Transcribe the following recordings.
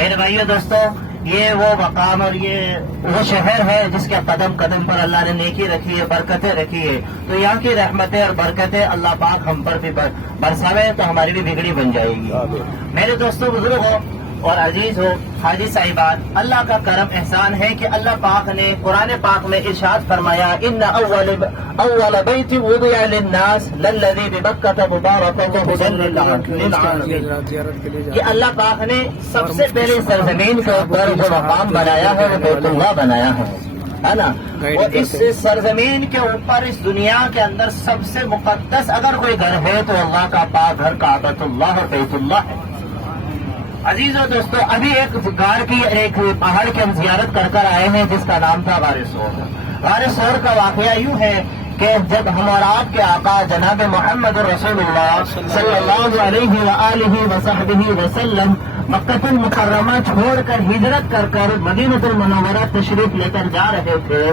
میرے بھائیو دوستو، یہ وہ مقام اور یہ وہ شہر ہے جس کے قدم قدم پر اللہ نے نیکی رکھی ہے، برکتیں رکھی ہے. تو یہاں کی رحمتیں اور برکتیں اللہ پاک ہم پر بھی برساوے تو ہماری بھی بگڑی بن جائے گی. میرے دوستو، بزرگوں اور عزیز ہو، حاجی صاحبان، اللہ کا کرم احسان ہے کہ اللہ پاک نے قرآن پاک میں ارشاد فرمایا، ان اول بیت وضع للناس للذی ببکۃ مبارکا وہدی للعالمین، کہ اللہ پاک نے سب سے پہلے سرزمین کے اوپر جو مقام بنایا ہے وہ بیت اللہ بنایا ہے نا. اور اس سرزمین کے اوپر اس دنیا کے اندر سب سے مقدس اگر کوئی گھر ہے تو اللہ کا پاک گھر کعبۃ اللہ اور بیت اللہ ہے. عزیزو دوستو، ابھی ایک غار کی ایک پہاڑ کی ہم زیارت کر آئے ہیں جس کا نام تھا غار ثور. غار ثور کا واقعہ یوں ہے کہ جب ہم اور آپ کے آقا جناب محمد رسول اللہ صلی اللہ علیہ وآلہ وصحبہ وسلم مکہ المکرمہ چھوڑ کر ہجرت کر مدینہ المنورہ تشریف لے کر جا رہے تھے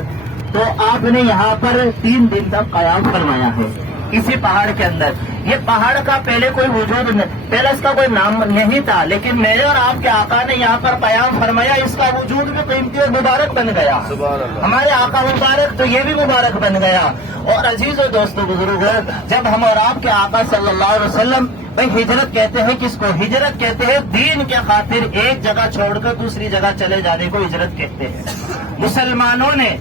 تو آپ نے یہاں پر 3 دن تک قیام فرمایا ہے اسی پہاڑ کے اندر. یہ پہاڑ کا پہلے کوئی وجود نہیں، پہلے اس کا کوئی نام نہیں تھا، لیکن میرے اور آپ کے آقا نے یہاں پر قیام فرمایا، اس کا وجود بھی قیمتی اور مبارک بن گیا. ہمارے آقا مبارک تو یہ بھی مبارک بن گیا. اور عزیز و دوستو بزرگوں، جب ہم اور آپ کے آقا صلی اللہ علیہ وسلم بھائی ہجرت کہتے ہیں کس کو؟ ہجرت کہتے ہیں دین کے خاطر ایک جگہ چھوڑ کر دوسری جگہ چلے جانے کو ہجرت کہتے ہیں. مسلمانوں نے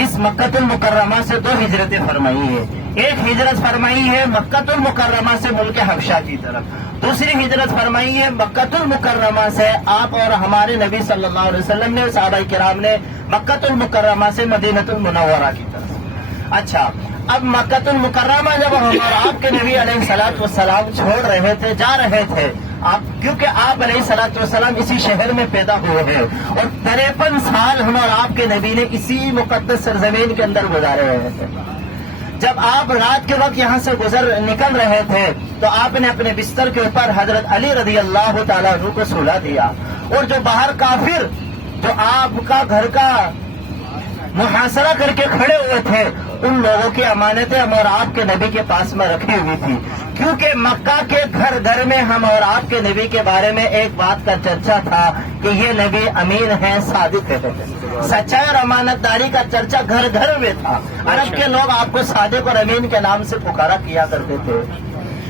اس مکہ المکرمہ سے 2 ہجرتیں فرمائی ہیں. ایک ہجرت فرمائی ہے مکہ المکرمہ سے ملک حبشہ کی طرف، دوسری ہجرت فرمائی ہے مکہ المکرمہ سے آپ اور ہمارے نبی صلی اللہ علیہ وسلم نے، صحابہ کرام نے مکہ المکرمہ سے مدینہ المنورہ کی طرف. اچھا، اب مکہ المکرمہ جب ہم اور آپ کے نبی علیہ الصلوۃ والسلام چھوڑ رہے تھے، جا رہے تھے، کیونکہ آپ علیہ الصلوۃ والسلام اسی شہر میں پیدا ہوئے ہیں اور 53 سال ہم اور آپ کے نبی نے اسی مقدس سرزمین کے اندر گزارے ہوئے تھے. جب آپ رات کے وقت یہاں سے نکل رہے تھے تو آپ نے اپنے بستر کے اوپر حضرت علی رضی اللہ تعالیٰ عنہ کو سلا دیا، اور جو باہر کافر جو آپ کا گھر کا محاصرہ کر کے کھڑے ہوئے تھے، ان لوگوں کی امانتیں ہم اور آپ کے نبی کے پاس میں رکھی ہوئی تھی. کیونکہ مکہ کے گھر گھر میں ہم اور آپ کے نبی کے بارے میں ایک بات کا چرچا تھا کہ یہ نبی امین ہے، صادق ہے. سچائی اور امانت داری کا چرچا گھر گھر میں تھا. عرب کے لوگ آپ کو صادق اور امین کے نام سے پکارا کیا کرتے تھے.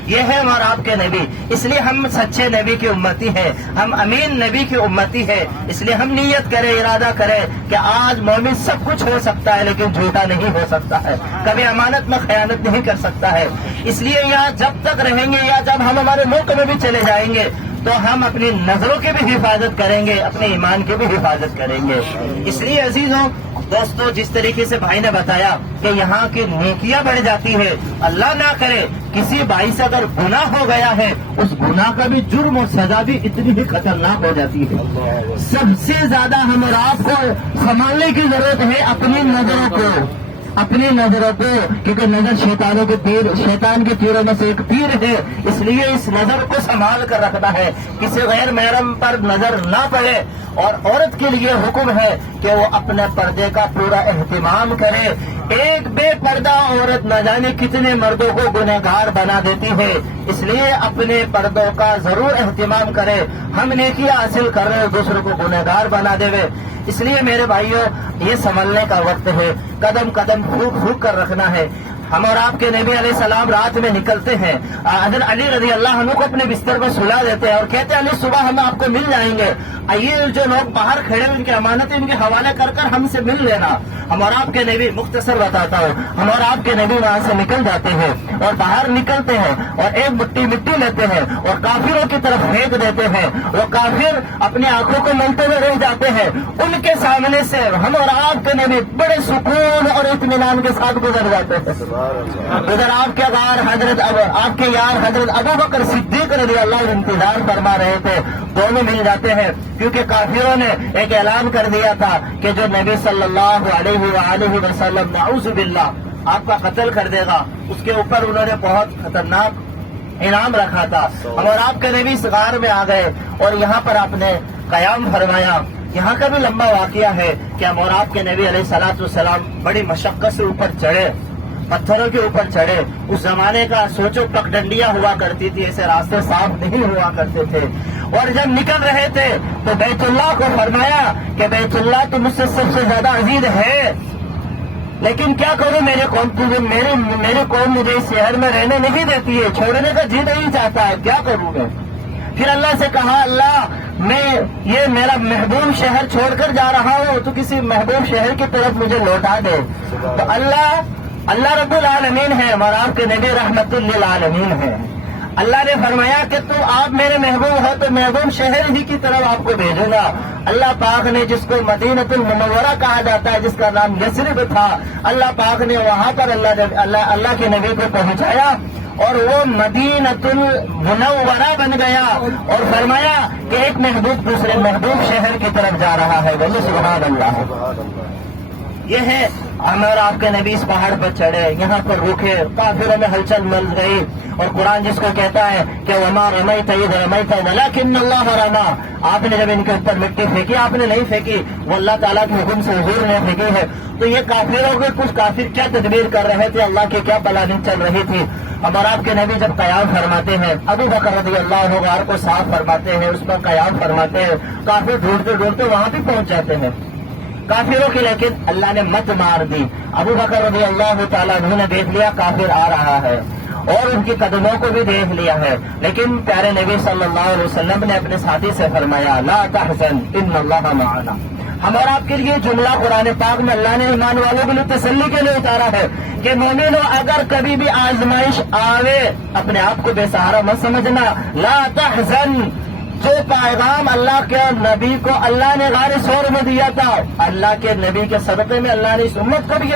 یہ ہے ہمارا آپ کے نبی، اس لیے ہم سچے نبی کی امتی ہیں، ہم امین نبی کی امتی ہے. اس لیے ہم نیت کریں، ارادہ کریں کہ آج مومن سب کچھ ہو سکتا ہے لیکن جھوٹا نہیں ہو سکتا ہے، کبھی امانت میں خیانت نہیں کر سکتا ہے. اس لیے یہاں جب تک رہیں گے یا جب ہم ہمارے ملک میں بھی چلے جائیں گے تو ہم اپنی نظروں کی بھی حفاظت کریں گے، اپنے ایمان کی بھی حفاظت کریں گے. اس لیے عزیزوں دوستو، جس طریقے سے بھائی نے بتایا کہ یہاں کی نیکیاں بڑھ جاتی ہے، اللہ نہ کرے کسی بھائی سے اگر گناہ ہو گیا ہے، اس گناہ کا بھی جرم اور سزا بھی اتنی ہی خطرناک ہو جاتی ہے. سب سے زیادہ ہم اور آپ کو سنبھالنے کی ضرورت ہے اپنی نظروں کو، اپنی نظروں کو، کیونکہ نظر شیطان کے تیروں میں سے ایک تیر ہے. اس لیے اس نظر کو سنبھال کر رکھنا ہے، کسی غیر محرم پر نظر نہ پڑے. اور عورت کے لیے حکم ہے کہ وہ اپنے پردے کا پورا اہتمام کرے. ایک بے پردہ عورت نہ جانے کتنے مردوں کو گنہگار بنا دیتی ہے. اس لیے اپنے پردوں کا ضرور اہتمام کرے. ہم نیکیاں حاصل کر رہے دوسروں کو گنہگار بنا دے. اس لیے میرے بھائیوں، یہ سنبھلنے کا وقت ہے، قدم قدم پھونک کر رکھنا ہے. ہم اور آپ کے نبی علیہ السلام رات میں نکلتے ہیں، حضرت علی رضی اللہ عنہ کو اپنے بستر پر سلا دیتے ہیں اور کہتے ہیں علی صبح ہم آپ کو مل جائیں گے، یہ جو لوگ باہر کھڑے ان کی امانتیں ان کے حوالے کر کر ہم سے مل لینا. ہم اور آپ کے نبی، مختصر بتاتا ہوں، ہم اور آپ کے نبی وہاں سے نکل جاتے ہیں اور باہر نکلتے ہیں اور ایک مٹی لیتے ہیں اور کافروں کی طرف پھینک دیتے ہیں. وہ کافر اپنی آنکھوں کو ملتے ہوئے رہ جاتے ہیں. ان کے سامنے سے ہم اور آپ کے نبی بڑے سکون اور اطمینان کے ساتھ گزر جاتے ہیں. ادھر آپ کے یار حضرت ابو بکر صدیق رضی اللہ انتظار فرما رہے تھے. دونوں مل جاتے ہیں کیونکہ کافروں نے ایک اعلان کر دیا تھا کہ جو نبی صلی اللہ علیہ وآلہ وسلم نعوذ باللہ آپ کا قتل کر دے گا، اس کے اوپر انہوں نے بہت خطرناک انعام رکھا تھا. اور آپ کے نبی اس غار میں آ گئے اور یہاں پر آپ نے قیام فرمایا. یہاں کا بھی لمبا واقعہ ہے کہ ہم اور آپ کے نبی علیہ الصلوۃ والسلام بڑی مشقت سے اوپر چڑھے. پتھروں کے اوپر چڑھے. اس زمانے کا سوچو پگڈنڈیاں ہوا کرتی تھی, ایسے راستے صاف نہیں ہوا کرتے تھے. اور جب نکل رہے تھے تو بیت اللہ کو فرمایا کہ بیت اللہ تو مجھ سے سب سے زیادہ عزیز ہے, لیکن کیا کروں, میری قوم مجھے اس شہر میں رہنے نہیں دیتی ہے, چھوڑنے کا جی نہیں چاہتا ہے, کیا کروں میں. پھر اللہ سے کہا, اللہ میں یہ میرا محبوب شہر چھوڑ کر جا رہا ہوں, تو کسی محبوب شہر کی طرف مجھے لوٹا دے. تو اللہ رب العالمین ہے اور آپ کے نبی رحمت للعالمین ہے. اللہ نے فرمایا کہ تو آپ میرے محبوب ہو تو محبوب شہر ہی کی طرف آپ کو بھیجوں گا. اللہ پاک نے جس کو مدینۃ المنورہ کہا جاتا ہے, جس کا نام یثرب تھا, اللہ پاک نے وہاں پر اللہ کے نبی کو پہنچایا اور وہ مدینۃ المنورہ بن گیا, اور فرمایا کہ ایک محبوب دوسرے محبوب شہر کی طرف جا رہا ہے. بولو سبحان اللہ. یہ ہے ہمارا آپ کے نبی اس پہاڑ پر چڑھے, یہاں پر روکے, کافروں میں ہلچل مل گئی, اور قرآن جس کو کہتا ہے کہ وما رمیت اذ رمیت ولکن اللہ رمی, آپ نے جب ان کے اوپر مٹی پھینکی آپ نے نہیں پھینکی, وہ اللہ تعالیٰ کے حکم سے حضور نے پھینکی ہے. تو یہ کافروں کے کچھ کافر کیا تدبیر کر رہے تھے, اللہ کی کیا پلاننگ چل رہی تھی. ہمارا آپ کے نبی جب قیام فرماتے ہیں, ابو بکر رضی اللہ عنہ غار کو صاف فرماتے ہیں, اس پر قیام فرماتے ہیں, کافر ڈھونڈتے ڈھونڈتے وہاں بھی پہنچ جاتے ہیں کافروں کی, لیکن اللہ نے مت مار دی. ابو بکر رضی اللہ تعالیٰ عنہ نے دیکھ لیا کافر آ رہا ہے, اور ان کی قدموں کو بھی دیکھ لیا ہے, لیکن پیارے نبی صلی اللہ علیہ وسلم نے اپنے ساتھی سے فرمایا لا تحزن ان اللہ معنا. ہمارا آپ کے لیے جملہ قرآن پاک میں اللہ نے ایمان والوں کے لیے تسلی کے لیے اتارا ہے کہ مومنو اگر کبھی بھی آزمائش آوے اپنے آپ کو بے سہارا مت سمجھنا. لا تحزن, جو پیغام اللہ کے نبی کو اللہ نے غار ثور میں دیا تھا, اللہ کے نبی کے صدقے میں اللہ نے اس امت کو بھی یہ